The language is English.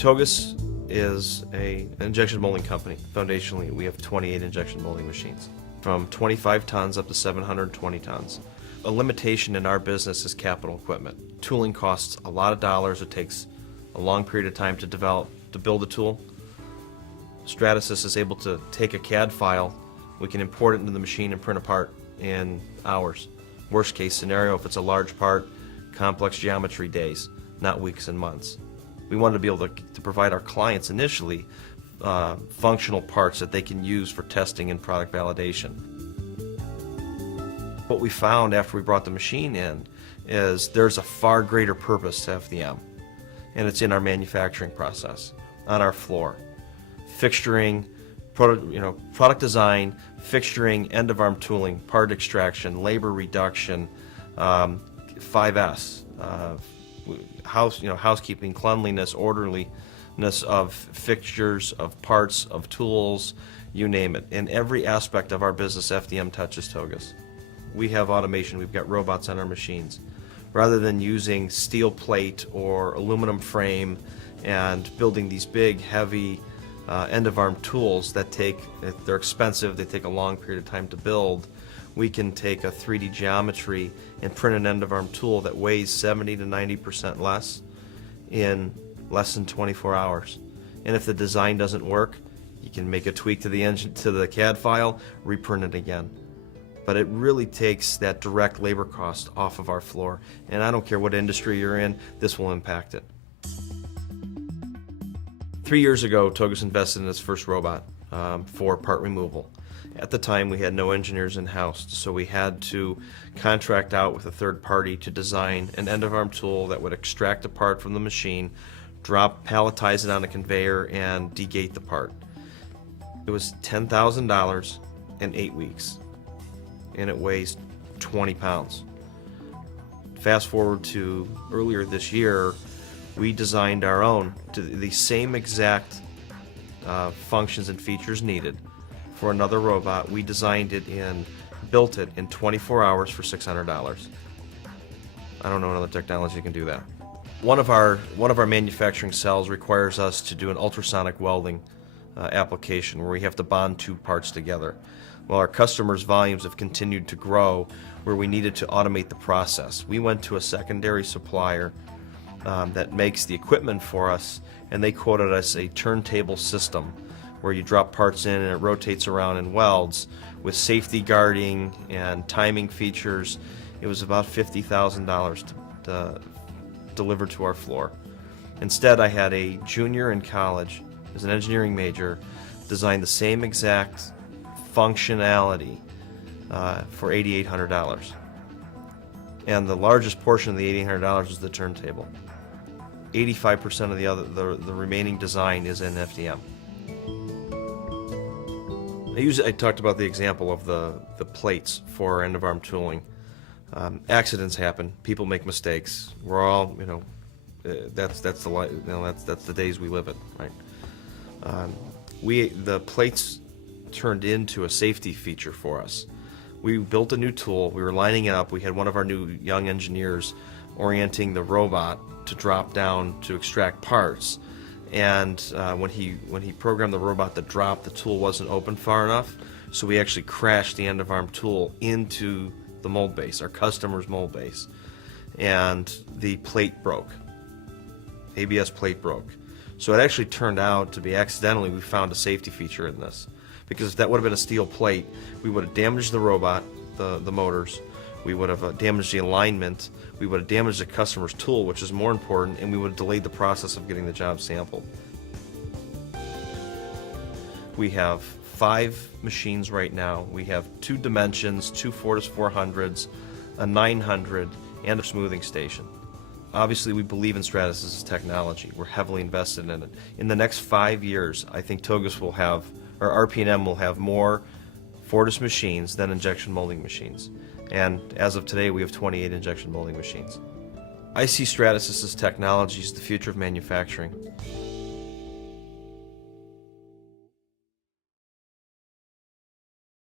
Thogus is an injection molding company. Foundationally, we have 28 injection molding machines, from 25 tons up to 720 tons. A limitation in our business is capital equipment. Tooling costs a lot of dollars. It takes a long period of time to build a tool. Stratasys is able to take a CAD file, we can import it into the machine and print a part in hours. Worst case scenario, if it's a large part, complex geometry, days, not weeks and months. We wanted to be able to provide our clients initially functional parts that they can use for testing and product validation. What we found after we brought the machine in is there's a far greater purpose to FDM, and it's in our manufacturing process, on our floor. Fixturing, product design, fixturing, end-of-arm tooling, part extraction, labor reduction, 5S, housekeeping, cleanliness, orderliness of fixtures, of parts, of tools, you name it. In every aspect of our business, FDM touches Thogus. We have automation. We've got robots on our machines. Rather than using steel plate or aluminum frame and building these big, heavy end-of-arm tools that they're expensive, they take a long period of time to build, we can take a 3D geometry and print an end-of-arm tool that weighs 70 to 90% less in less than 24 hours. And if the design doesn't work, you can make a tweak to the CAD file, reprint it again. But it really takes that direct labor cost off of our floor. And I don't care what industry you're in, this will impact it. 3 years ago, Thogus invested in its first robot for part removal. At the time, we had no engineers in-house, so we had to contract out with a third party to design an end-of-arm tool that would extract a part from the machine, palletize it on a conveyor, and degate the part. It was $10,000 in 8 weeks, and it weighs 20 pounds. Fast forward to earlier this year, we designed our own to the same exact functions and features needed for another robot. We designed it and built it in 24 hours for $600. I don't know another technology that can do that. One of our manufacturing cells requires us to do an ultrasonic welding application where we have to bond two parts together. Well, our customers' volumes have continued to grow where we needed to automate the process. We went to a secondary supplier that makes the equipment for us, and they quoted us a turntable system where you drop parts in and it rotates around and welds with safety guarding and timing features. It was about $50,000 to deliver to our floor. Instead, I had a junior in college, as an engineering major, design the same exact functionality for $8,800. And the largest portion of the $8,800 was the turntable. 85% of the remaining design is in FDM. I talked about the example of the plates for end-of-arm tooling. Accidents happen. People make mistakes. We're all, that's the days we live in, right? The plates turned into a safety feature for us. We built a new tool. We were lining it up. We had one of our new young engineers orienting the robot to drop down to extract parts. And when he programmed the robot to drop, the tool wasn't open far enough, so we actually crashed the end-of-arm tool into the mold base, our customer's mold base, and the plate broke. ABS plate broke. So it actually turned out to be accidentally we found a safety feature in this, because if that would have been a steel plate, we would have damaged the robot, the motors, we would have damaged the alignment, we would have damaged the customer's tool, which is more important, and we would have delayed the process of getting the job sampled. We have 5 machines right now. We have 2 dimensions, 2 Fortis 400s, a 900, and a smoothing station. Obviously, we believe in Stratasys' technology. We're heavily invested in it. In the next 5 years, I think Thogus will have, or RP&M will have more Fortis machines than injection molding machines. And as of today, we have 28 injection molding machines. I see Stratasys' technology as the future of manufacturing.